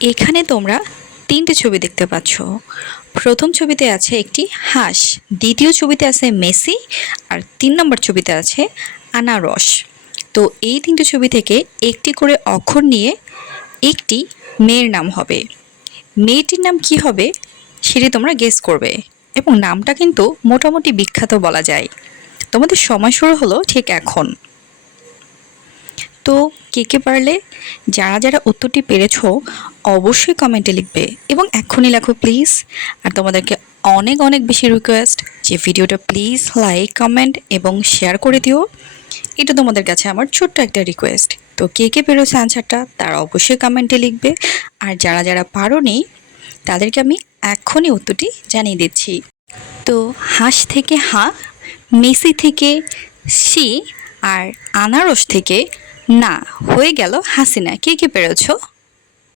এখানে তোমরা তিনটে ছবি দেখতে পাচ্ছ। প্রথম ছবিতে আছে একটি হাঁস, দ্বিতীয় ছবিতে আছে মেসি, আর ৩ নম্বর ছবিতে আছে আনারস। তো এই তিনটে ছবি থেকে একটি করে অক্ষর নিয়ে একটি মেয়ের নাম হবে। মেয়েটির নাম কি হবে সেটি তোমরা গেস করবে, এবং নামটা কিন্তু মোটামুটি বিখ্যাত বলা যায়। তোমাদের সময় শুরু হলো ঠিক এখন। তো কে কে পারলে? যারা যারা উত্তরটি পেরেছো অবশ্যই কমেন্টে লিখবে, এবং এক্ষুনি লেখো প্লিজ। আর তোমাদেরকে অনেক অনেক বেশি রিকোয়েস্ট যে ভিডিওটা প্লিজ লাইক, কমেন্ট এবং শেয়ার করে দিও। এটা তোমাদের কাছে আমার ছোট্ট একটা রিকোয়েস্ট। তো কে কে পেরেছে আনসারটা তারা অবশ্যই কমেন্টে লিখবে, আর যারা যারা পারোনি তাদেরকে আমি এক্ষুনি উত্তরটি জানিয়ে দিচ্ছি। তো হাঁস থেকে হা, মেসি থেকে সি, আর আনারস থেকে না, হয়ে গেল হাসিনা। কে কে পেরেছো?